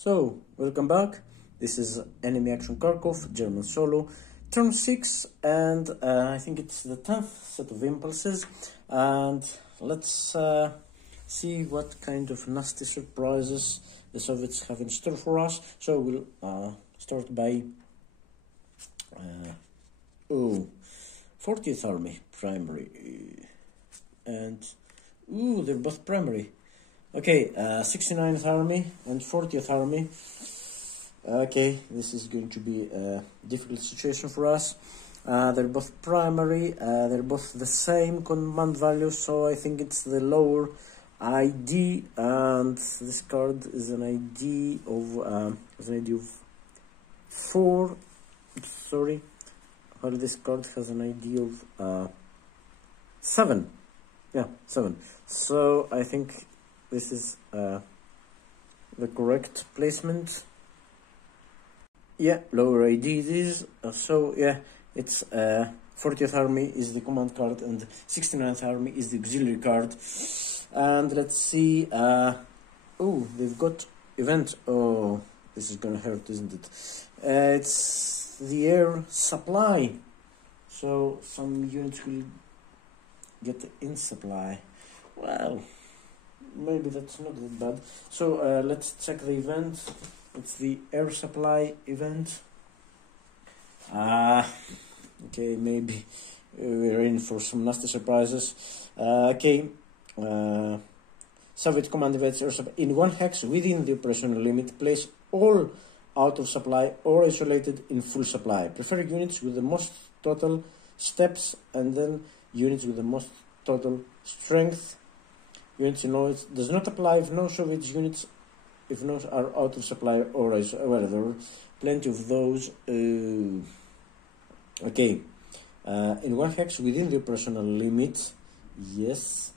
So, welcome back. This is Enemy Action Kharkov, German solo, turn 6, and I think it's the 10th set of impulses. And let's see what kind of nasty surprises the Soviets have in store for us. So we'll start by 40th Army primary, and they're both primary. Okay, 69th Army and 40th Army. Okay, this is going to be a difficult situation for us. They're both primary, they're both the same command value, so I think it's the lower ID, and this card is an ID of 4. Sorry, while this card has an ID of 7. Yeah, 7. So I think this is the correct placement. Yeah, lower ID it is. So yeah, it's 40th Army is the command card and 69th Army is the auxiliary card. And let's see. They've got event. Oh, this is gonna hurt, isn't it? It's the air supply. So some units will get in supply. Well, maybe that's not that bad. So let's check the event. It's the air supply event. Okay, maybe we're in for some nasty surprises. Soviet command events air supply. In one hex within the operational limit, place all out of supply or isolated in full supply. Prefer units with the most total steps, and then units with the most total strength. Units in noise does not apply if no Soviet units, if no are out of supply or well, there are plenty of those. Okay, in one hex within the operational limit, yes.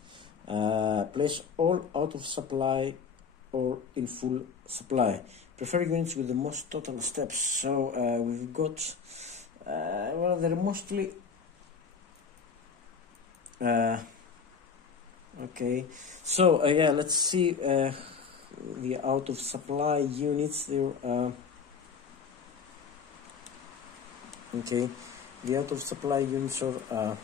Place all out of supply or in full supply. Prefer units with the most total steps. So we've got, well, they're mostly. Okay, so yeah, let's see the out of supply units there. Okay, the out of supply units are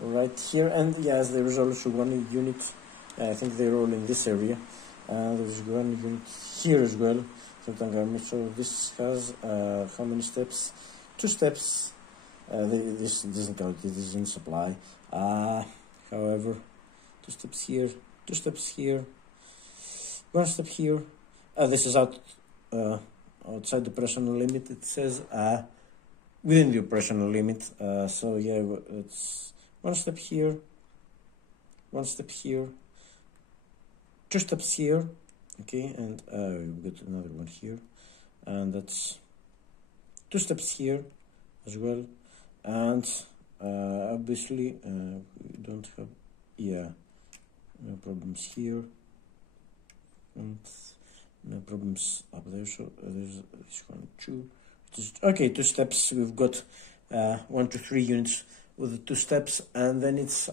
right here, and yes, there is also one unit. I think they're all in this area. There's one unit here as well. So this has how many steps? 2 steps. This doesn't count. This is in supply. However, 2 steps here, 2 steps here, 1 step here. This is outside the operational limit. It says within the operational limit. So yeah, it's 1 step here, 1 step here, 2 steps here. Okay, and we've got another one here, and that's 2 steps here as well. And obviously we don't have, no problems here, and no problems up there. So there's this 1, 2. Okay, 2 steps. We've got 1 to 3 units with the 2 steps, and then it's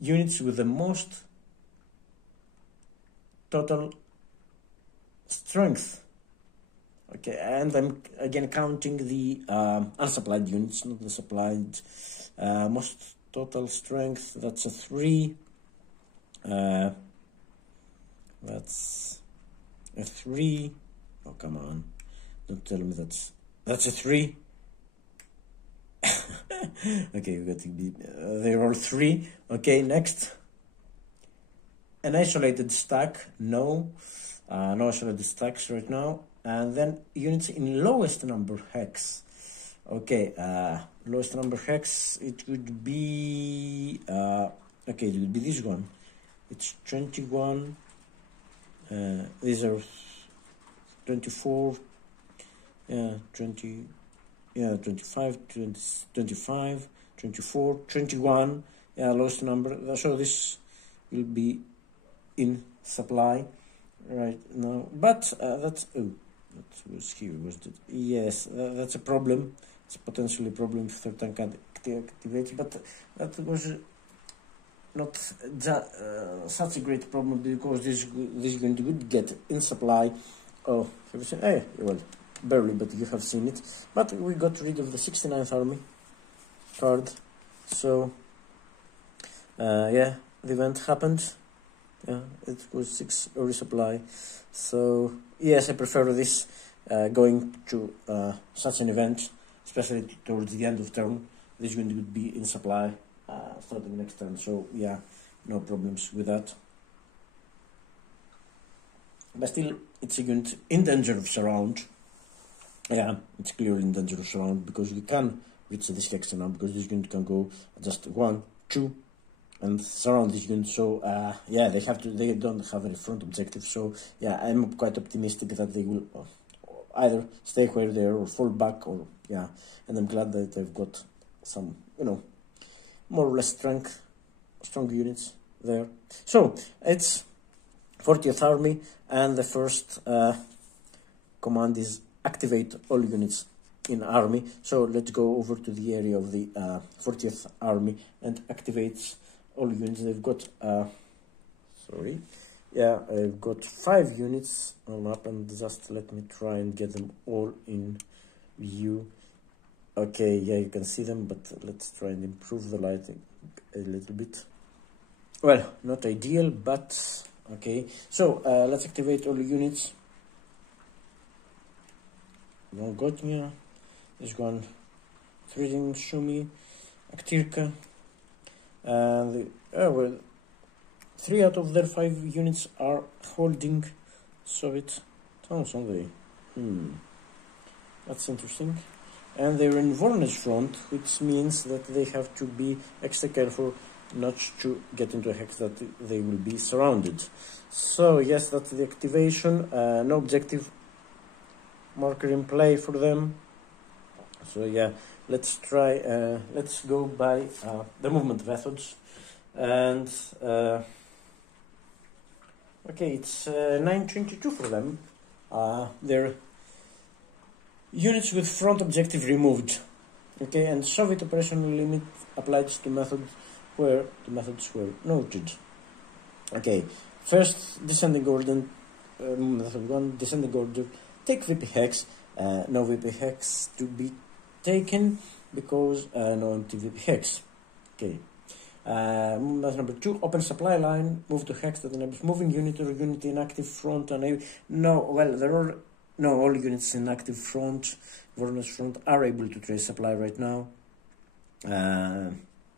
units with the most total strength. Okay, and I'm again counting the unsupplied units, not the supplied. Most total strength, that's a 3. That's a 3. Oh, come on. Don't tell me that's a 3. Okay, we got to be, they're all 3. Okay, next. An isolated stack, no. No isolated stacks right now. And then units in lowest number hex. Okay, lowest number hex, it would be okay, it would be this one. It's 21. These are 24. 20. 25, 20, 25, 24, 21. Yeah, lowest number. So this will be in supply right now. But that's that was here, wasn't it? Yes, that's a problem. It's potentially a problem if third tank activates, but that was not such a great problem, because this is going to get in supply. Oh, have you seen? Hey, well, barely, but you have seen it. But we got rid of the 69th Army card, so yeah, the event happened. Yeah, it was 6 resupply. So yes, I prefer this going to such an event, especially towards the end of turn. This is going to be in supply starting next turn. So yeah, no problems with that. But still, it's a unit in danger of surround. Yeah, it's clearly in danger of surround, because you can reach this hex now, because this unit can go just 1, 2, and surround this unit. So yeah, they don't have any front objective. So yeah, I'm quite optimistic that they will either stay where they are or fall back, or yeah. And I'm glad that they've got some, more or less strong units there. So it's 40th Army, and the first command is activate all units in army. So let's go over to the area of the 40th Army and activate all units. They've got I've got 5 units on map, and just let me try and get them all in view. Okay, yeah, you can see them, but let's try and improve the lighting a little bit. Well, not ideal, but okay. So let's activate all the units. Volgodnia, this one, Threading, Shumi, Aktirka, and well, 3 out of their 5 units are holding Soviet towns, aren't they? That's interesting. And they're in Voronezh front, which means that they have to be extra careful not to get into a hex that they will be surrounded. So yes, that's the activation. No objective marker in play for them. So yeah, let's try. Let's go by the movement methods, and okay, it's 922 for them. They're units with front objective removed. Okay, and Soviet operational limit applies to methods where the methods were noted. Okay, first descending order, method 1, descending order, take VP hex. No VP hex to be taken, because no empty VP hex. Okay. Method number 2, open supply line, move to hex that enables moving unit or unit in active front. And all units in active front, Voronezh front, are able to trace supply right now.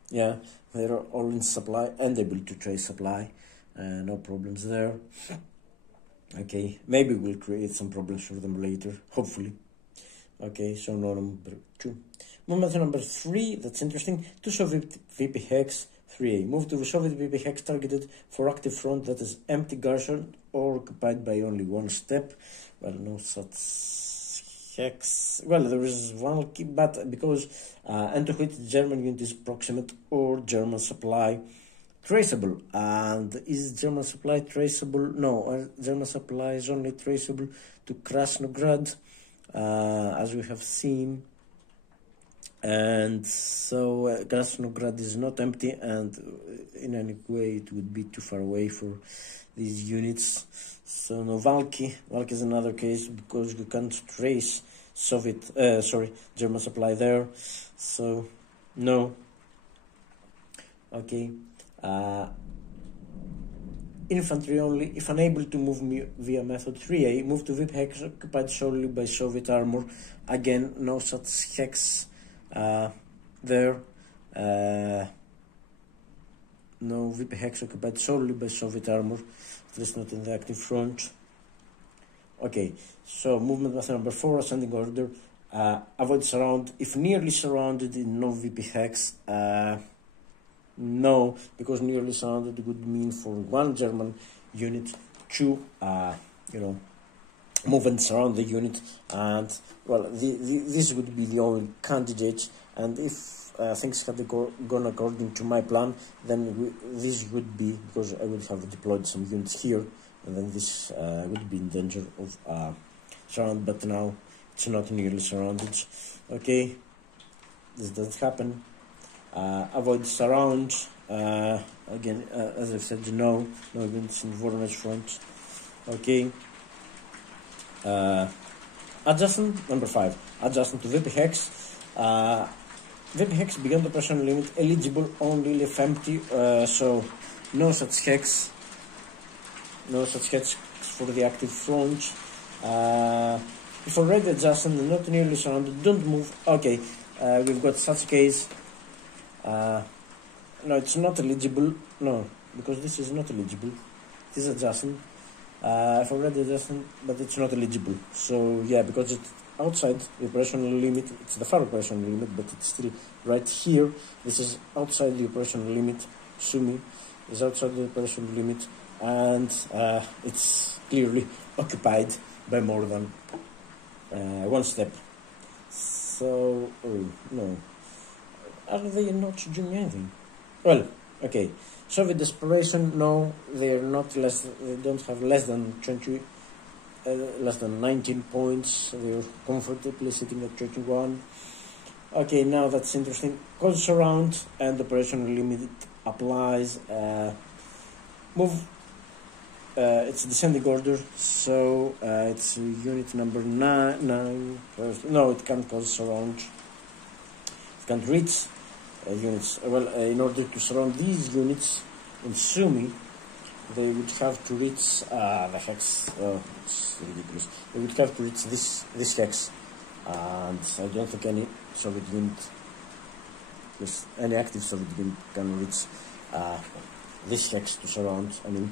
Yeah, they're all in supply and able to trace supply. No problems there. Okay, maybe we'll create some problems for them later, hopefully. Okay, so no number 2. Movement number 3, that's interesting. To Soviet VP hex 3A. Move to the Soviet VP hex targeted for active front that is empty garrison or occupied by only 1 step. Well, no such hex. Well, there is one key, but because and to which German unit is proximate or German supply traceable. And is German supply traceable? No, German supply is only traceable to Krasnograd, as we have seen. And so Krasnograd is not empty, and in any way it would be too far away for these units. So no, Valky is another case, because you can't trace German supply there. So no. Okay. Infantry only, if unable to move via method 3A, move to VP hex occupied solely by Soviet armor. Again, no such hex there. No VP hex occupied solely by Soviet armor, at least not in the active front. Okay, so movement method number 4, ascending order. Avoid surround if nearly surrounded in no VP hex. No, because nearly surrounded would mean for 1 German unit to move and surround the unit, and well, this would be the only candidate. And if things had gone according to my plan, then this would be, because I would have deployed some units here, and then this would be in danger of surround. But now it's not nearly surrounded. Okay, this doesn't happen. Avoid surround Again, as I've said, no units in Voronezh front. Okay. Adjacent, number 5, adjacent to VP hex. VP hex beyond the operational limit, eligible only if empty, so no such hex for the active front. If already adjacent and not nearly surrounded, don't move. Okay, we've got such case. No, it's not eligible. No, because this is not eligible. It is adjacent. If already adjacent, but it's not eligible. So yeah, because it's outside the operational limit, it's the far operational limit, but it's still right here. This is outside the operational limit. Sumi is outside the operational limit, and it's clearly occupied by more than one step. So, oh, no. Are they not doing anything? Well, okay. Soviet desperation, no, they don't have less than 19 points. They're comfortably sitting at 21. Okay, now that's interesting. Cause surround and operational limit applies. Move. It's descending order, so it's unit number 9. No, it can't cause surround. It can't reach units. Well, in order to surround these units in Sumi, they would have to reach the hex. It's ridiculous. They would have to reach this hex, and I don't think any Soviet unit, any active Soviet unit, can reach this hex to surround. I mean,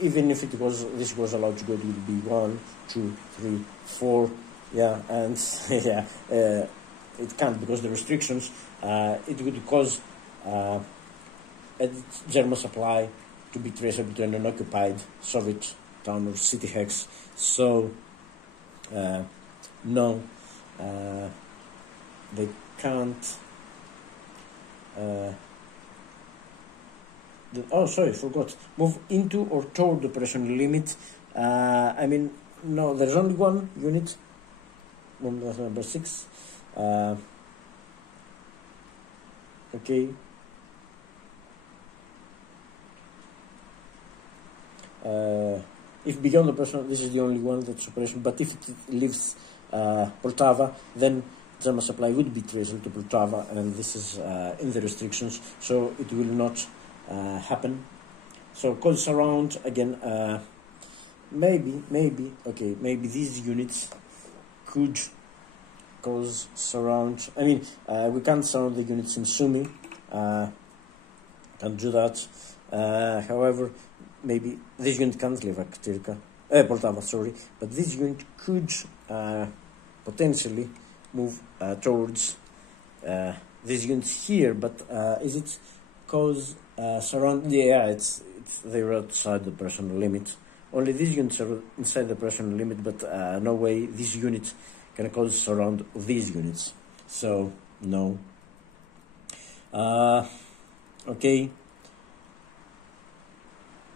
even if this was allowed to go, it would be 1, 2, 3, 4. Yeah, and yeah, it can't because the restrictions. It would cause a German supply to be traceable to an unoccupied Soviet town or city hex. So, no, they can't. Oh, sorry, forgot. Move into or toward the operational limit. I mean, no, there's only one unit. Number 6. Okay. If beyond the operational, this is the only one that's operation. But if it leaves Poltava, then German supply would be traceable to Poltava, and this is in the restrictions, so it will not happen. So cause surround again. Maybe these units could cause surround. I mean, we can't surround the units in Sumi. Can't do that. However, maybe this unit can't leave Poltava, sorry, but this unit could potentially move towards these units here. But is it cause surround? Yeah, it's they're outside the operational limit. Only these units are inside the operational limit, but no way these units can cause surround of these units. So no. Okay.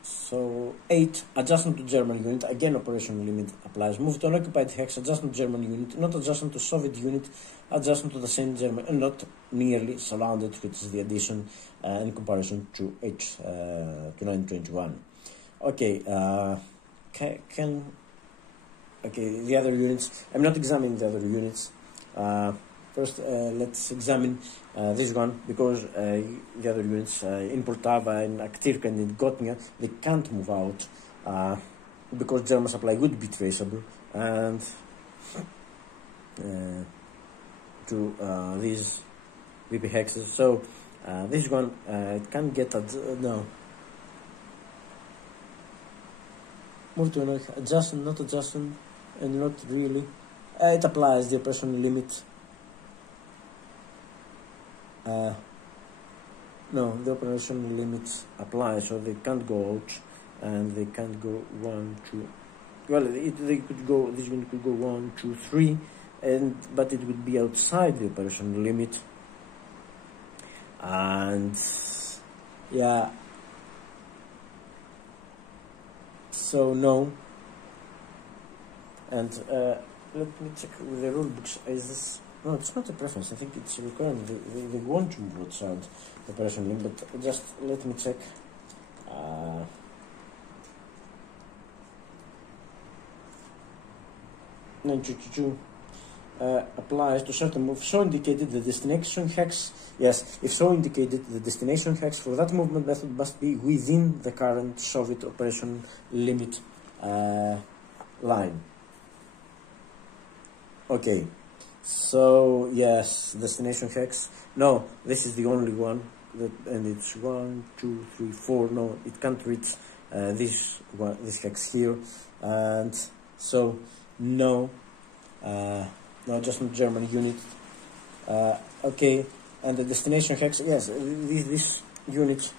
So 8, adjacent to German unit, again operational limit applies. Move to unoccupied hex, adjacent to German unit, not adjacent to Soviet unit, adjacent to the same German, and not nearly surrounded, which is the addition in comparison to 921. Okay, okay, the other units. I'm not examining the other units. First, let's examine this one, because the other units in Poltava, in Aktirka, and in Gotnia, they can't move out because German supply would be traceable, and to these VP hexes. So this one, it can't get no. Move to an adjacent, not adjacent, and not really. It applies the operational limit. No, the operational limits apply, so they can't go out, and they can't go 1, 2. Well, they could go. This one could go 1, 2, 3, but it would be outside the operational limit. And yeah, so no. And let me check with the rule books. Is this No, it's not a preference. I think it's a requirement. They want to move outside the operation limit, but just let me check. 922 applies to certain move. So indicated the destination hex. Yes, if so indicated, the destination hex for that movement method must be within the current Soviet operation limit line. Okay, so yes, destination hex. No, this is the only one, and it's 1, 2, 3, 4. No, it can't reach this hex here, and so no, no, just not German unit. Okay, and the destination hex. Yes, this unit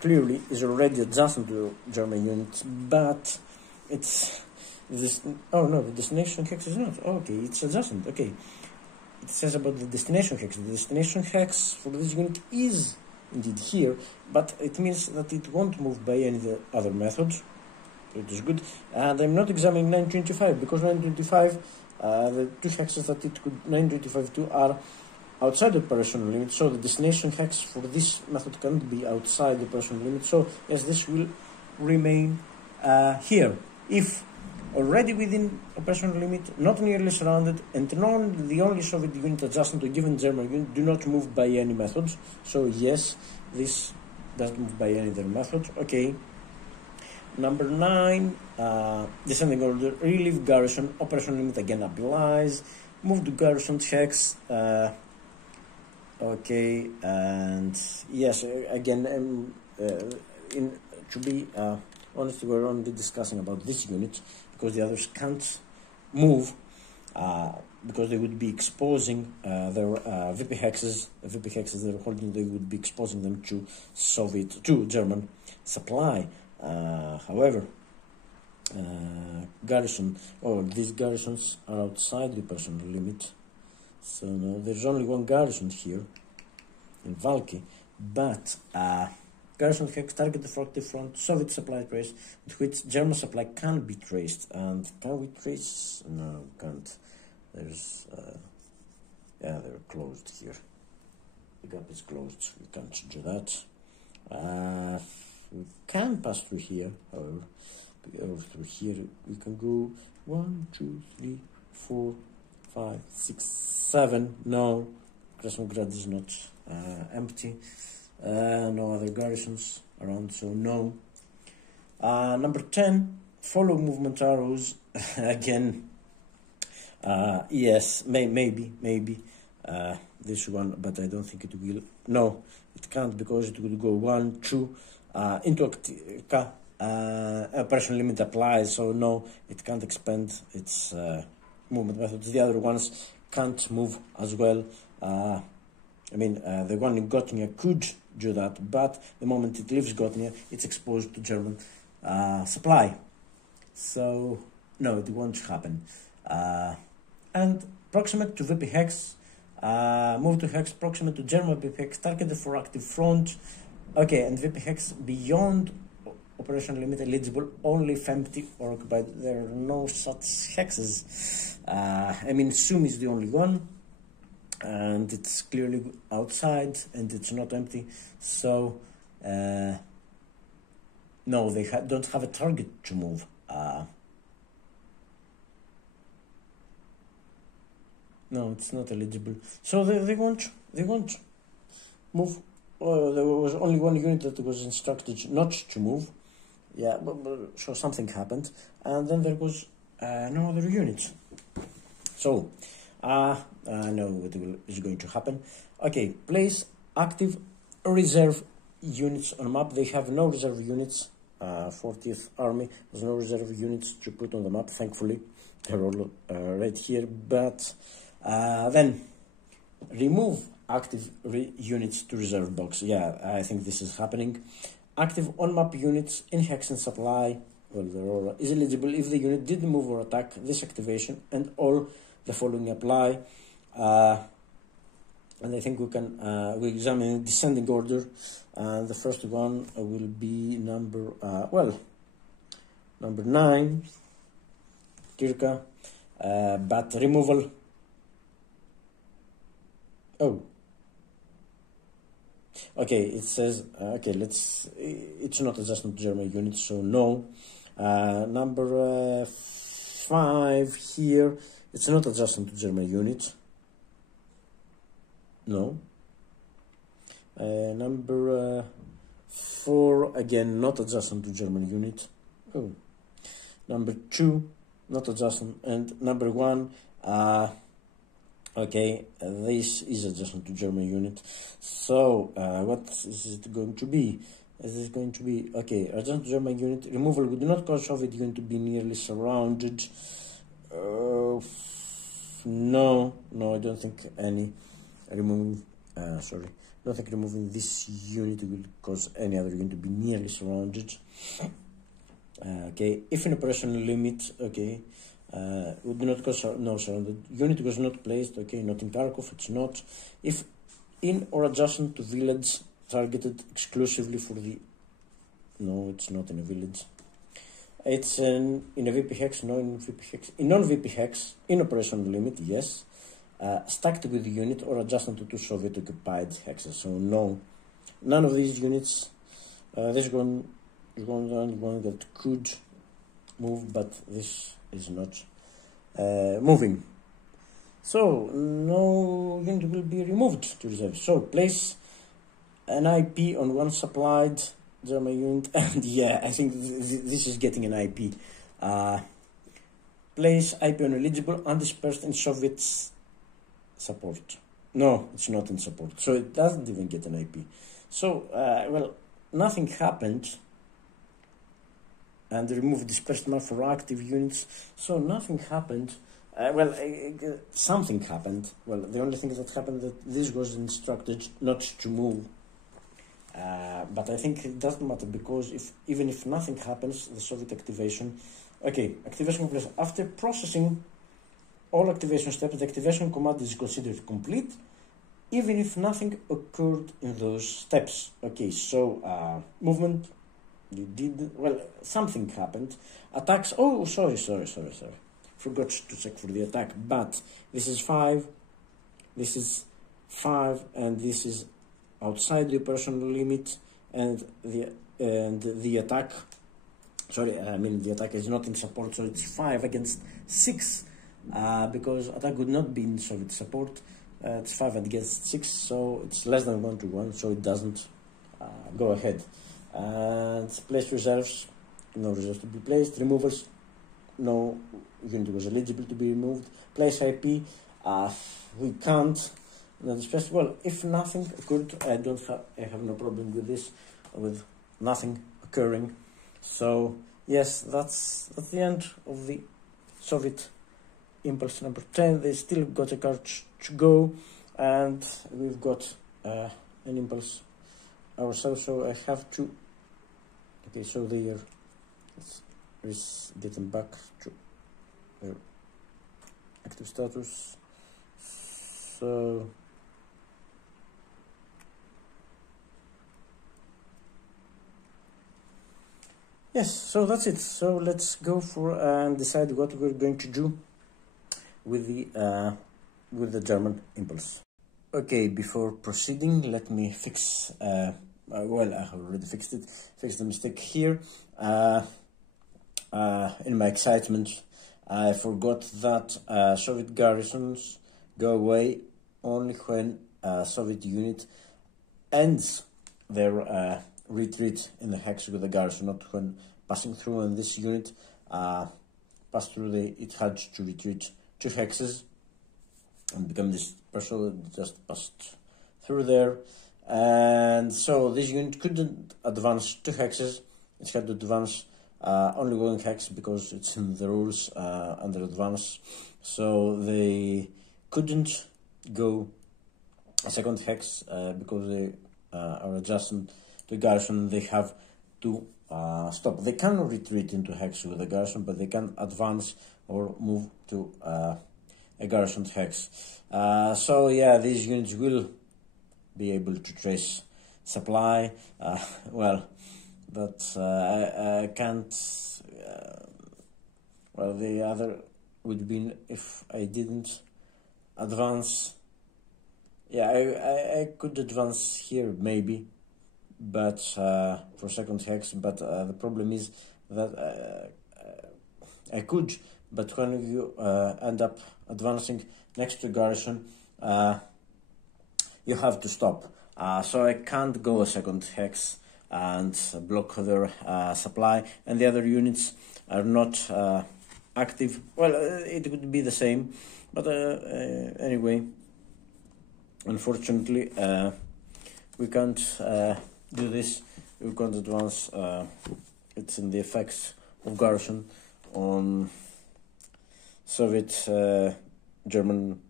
clearly is already adjacent to German units, but it's this. Oh no, the destination hex is not. Okay, it's adjacent. Okay, it says about the destination hex. The destination hex for this unit is indeed here, but it means that it won't move by any other method. It is good, and I'm not examining 925 because 925, the two hexes that it could 925 to are outside the operational limit, so the destination hex for this method can't be outside the operational limit. So yes, this will remain here. If already within operational limit, not nearly surrounded, and the only Soviet unit adjacent to a given German unit do not move by any methods. So yes, this doesn't move by any other method. Okay. Number 9, descending order, relieve garrison, operational limit again applies, move to garrison hex. Okay, and yes, again, to be honest, we're only discussing about this unit because the others can't move because they would be exposing their VP hexes. The VP hexes they're holding, they would be exposing them to German supply. However, these garrisons are outside the operational limit, so no, there's only one garrison here in Valky, but garrison hex target the active front, Soviet supply trace, with which German supply can be traced. And can we trace? No, can't. There's yeah, they're closed here. The gap is closed. We can't do that. We can pass through here, however, through here we can go 1, 2, 3, 4, 5, 6, 7. No, Krasnograd is not empty. No other garrisons around, so no. Number 10, follow movement arrows. Again, yes, maybe this one, but I don't think it will. No, it can't, because it will go 1, 2. Into operation limit applies, so no, it can't expand its movement methods. The other ones can't move as well. I mean, the one in Gotnia could do that, but the moment it leaves Gotnia, it's exposed to German supply. So no, it won't happen. And proximate to VP hex, move to hex proximate to German VP hex, targeted for active front. Okay, and VP hex beyond operation limit eligible only if empty or occupied. There are no such hexes. I mean, Sum is the only one, and it's clearly outside, and it's not empty. So, no, they don't have a target to move. No, it's not eligible. So they won't move. There was only one unit that was instructed not to move. Yeah, so something happened, and then there was no other units. So, I know what is going to happen. Okay, place active reserve units on map. They have no reserve units. 40th Army has no reserve units to put on the map, thankfully. They're all right here, but then remove active units to reserve box. Yeah, I think this is happening. Active on-map units in hex and supply, well, is eligible if the unit didn't move or attack this activation, and all the following apply. And I think we can we examine descending order. The first one will be number 9, Kirka, but removal Oh, okay, it says, okay, it's not adjustment to German units, so no. Number 5 here, it's not adjustment to German units. No. Number 4, again, not adjustment to German unit. Oh. Number 2, not adjustment. And number 1, okay, this is adjustment to German unit. So, what is it going to be? Is this going to be, okay, adjustment to German unit, removal would not cause Soviet Union to be nearly surrounded. No, I don't think any removing, don't think removing this unit will cause any other unit to be nearly surrounded. Okay, if an operational limit, okay, would not cause, no, surrounded unit was not placed, okay, not in Kharkov, it's not. If in or adjacent to village targeted exclusively for the, no, it's not in a village. It's in a VP hex, no, in VP hex. In non-VP hex, in operational limit, yes. Stacked with the unit or adjacent to 2 Soviet occupied hexes. So no, none of these units. This one is one that could move, but this is not moving. So no unit will be removed to reserve. So place an IP on one supplied German unit, and yeah, I think this is getting an IP. Place IP on eligible undispersed in Soviet support. No, it's not in support, so it doesn't even get an IP. So, well, nothing happened, and remove dispersed map for active units. So nothing happened. Something happened. Well, the only thing that happened that this was instructed not to move. But I think it doesn't matter, because even if nothing happens, the Soviet activation, okay, activation completion. After processing all activation steps, the activation command is considered complete, even if nothing occurred in those steps. Okay, so movement, you did, well, something happened. Attacks, oh, sorry. Forgot to check for the attack, but this is 5, this is 5, and this is outside the operational limit, and the attack, the attack is not in support, so it's 5 against 6, because attack would not be in Soviet support. It's 5 against 6, so it's less than 1 to 1, so it doesn't go ahead. And place reserves, no reserves to be placed. Removals, no unit was eligible to be removed. Place IP, we can't. Well, if nothing occurred, I have no problem with this, with nothing occurring. So yes, that's the end of the Soviet impulse number 10. They still got a card to go, and we've got an impulse ourselves. So I have to. Okay, so there. Let's get them back to their active status. So. Yes, so that's it. So let's go for and decide what we're going to do with the German impulse. Okay, before proceeding, let me fix. Well, I have already fixed it. Fix the mistake here. In my excitement, I forgot that Soviet garrisons go away only when a Soviet unit ends their retreat in the hex with the garrison, not when passing through. And this unit passed through it had to retreat 2 hexes and become this person just passed through there. And so this unit couldn't advance 2 hexes. It had to advance only 1 hex, because it's in the rules under advance. So they couldn't go a 2nd hex because they are adjacent to garrison. They have to stop. They can retreat into hex with a garrison, but they can advance or move to a garrison hex. So yeah, these units will be able to trace supply. Well, but I can't. Well, the other would be if I didn't advance Yeah, I could advance here maybe, but for second hex. But the problem is that I could, but when you end up advancing next to garrison, you have to stop. So I can't go a second hex and block their supply, and the other units are not active. Well, it would be the same, but anyway, unfortunately, we can't do this. We can't advance. It's in the effects of garrison on Soviet German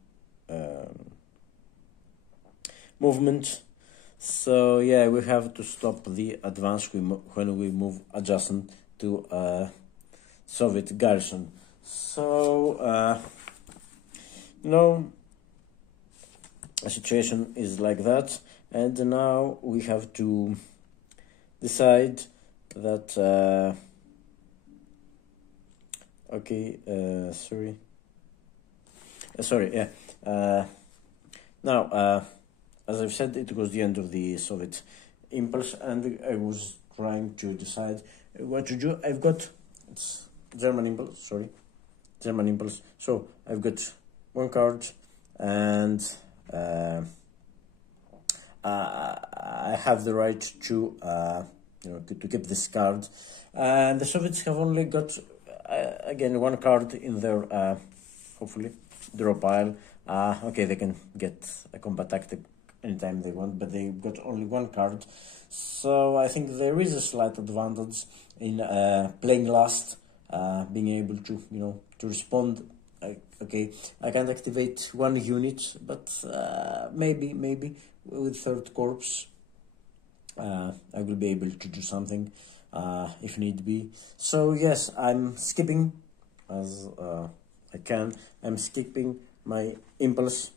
movement. So yeah, we have to stop the advance when we move adjacent to Soviet garrison. So the situation is like that, and now we have to decide that now as I've said, it was the end of the Soviet impulse, and I was trying to decide what to do. I've got German impulse. So I've got one card, and I have the right to to keep this card. And the Soviets have only got again one card in their hopefully draw pile. Okay, they can get a combat tactic anytime they want, but they've got only one card. So I think there is a slight advantage in playing last, being able to to respond. Okay, I can't activate one unit, but maybe with third corps I will be able to do something if need be. So yes, I'm skipping as I can. I'm skipping my impulse